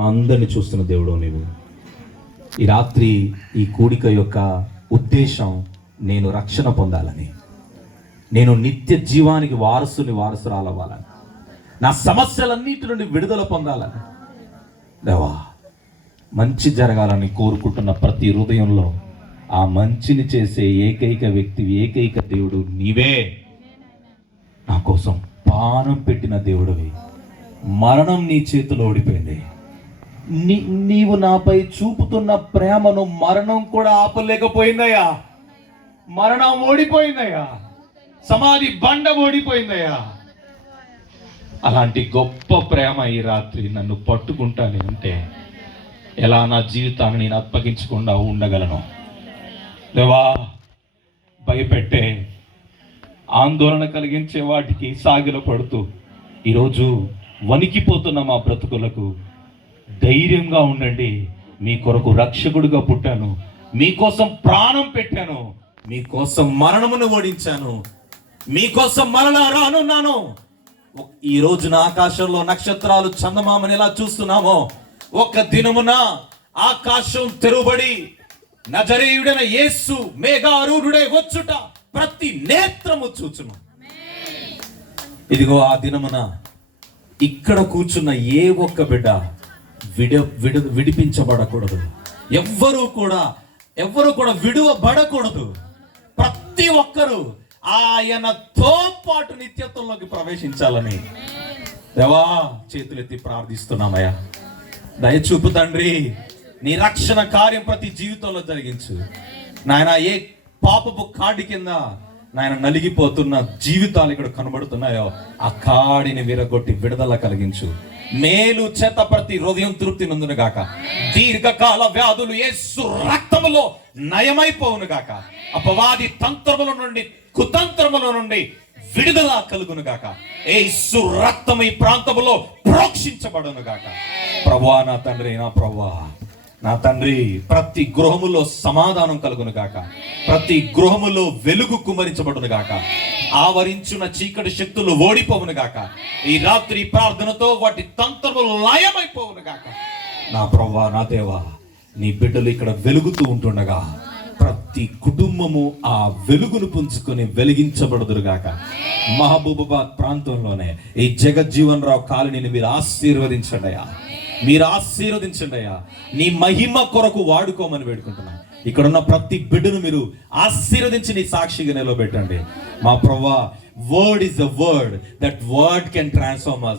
అందరిని చూస్తున్న దేవుడు నీవు. ఈ రాత్రి ఈ కూడిక యొక్క ఉద్దేశం నేను రక్షణ పొందాలని. నేను నిత్య జీవానికి వారసుని వారసురాలవ్వాలని నా సమస్యలన్నిటి నుండి విడుదల పొందాలని. దేవా మంచి జరగాలని కోరుకుంటున్న ప్రతి హృదయంలో ఆ మంచిని చేసే ఏకైక వ్యక్తి ఏకైక దేవుడు నీవే. నా కోసం పానం పెట్టిన దేవుడివి. మరణం నీ చేతిలో ఓడిపోయింది. నీ నీవు నాపై చూపుతున్న ప్రేమను మరణం కూడా ఆపలేకపోయిందయ్యా. మరణం ఓడిపోయిందయ్యా. సమాధి బండ ఓడిపోయిందయ్యా. అలాంటి గొప్ప ప్రేమ ఈ రాత్రి నన్ను పట్టుకుంటాను అంటే ఎలా నా జీవితాన్ని నేను అప్పగించకుండా ఉండగలను? దేవా భయపెట్టే ఆందోళన కలిగించే వాటికి సాగిల పడుతూ ఈరోజు వణికిపోతున్న మా బ్రతుకులకు ధైర్యంగా ఉండండి. మీ కొరకు రక్షకుడుగా పుట్టాను. మీకోసం ప్రాణం పెట్టాను. మీకోసం మరణమును ఓడించాను. మీకోసం మరలా రానున్నాను. ఈ రోజున ఆకాశంలో నక్షత్రాలు చందమామని ఎలా చూస్తున్నామో ఒక దినమున ఆకాశం తెరుబడి నజరేయుడైన యేసు మేఘారూఢుడై వచ్చుట ప్రతి నేత్రము చూచును. ఇదిగో ఆ దినమున ఇక్కడ కూర్చున్న ఏ ఒక్క బిడ్డ విడ విడు విడిపించబడకూడదు. ఎవ్వరూ కూడా ఎవ్వరూ కూడా విడువబడకూడదు. ప్రతి ఒక్కరూ ఆయనతో పాటు నిత్యత్వంలోకి ప్రవేశించాలని. దేవా చేతులెత్తి ప్రార్థిస్తున్నామయ్యా. దయచూపు తండ్రి నీ రక్షణ కార్యం ప్రతి జీవితంలో జరిగించు. నాయన ఏ పాపపు కాడి కింద నాయన నలిగిపోతున్న జీవితాలు ఇక్కడ కనబడుతున్నాయో ఆ కాడిని విరగొట్టి విడుదల కలిగించు. మేలు చేత ప్రతి హృదయం తృప్తి నందును గాక. దీర్ఘకాల వ్యాధులు యేసు రక్తములో నయమైపోవును గాక. అపవాది తంత్రముల నుండి కుతంత్రముల నుండి విడుదల కలుగును గాక. యేసు రక్తం ఈ ప్రాంతములో ప్రోక్షించబడును గాక. ప్రభువా నా తండ్రి నా ప్రభువా నా తండ్రి ప్రతి గృహములో సమాధానం కలుగును గాక. ప్రతి గృహములో వెలుగు కుమరించబడును గాక. ఆవరించున్న చీకటి శక్తులు ఓడిపోవును గాక. ఈ రాత్రి ప్రార్థనతో వాటి తంత్రములు లయమైపోవును గాక నా ప్రవ్వా నా దేవా నీ బిడ్డలు ఇక్కడ వెలుగుతూ ఉంటుండగా ప్రతి కుటుంబము ఆ వెలుగును పుంజుకొని వెలిగించబడుదురుగాక. మహబూబాబాద్ ప్రాంతంలోనే ఈ జగజ్జీవన్ రావు కాలనీని మీరు ఆశీర్వదించండి అయ్యా మీరు ఆశీర్వదించండి అయ్యా నీ మహిమ కొరకు వాడుకోమని వేడుకుంటున్నాను. ఇక్కడ ఉన్న ప్రతి బిడ్డను మీరు ఆశీర్వదించి నీ సాక్షిగా నిలబెట్టండి. మా ప్రవ్వా word is the word that word can transform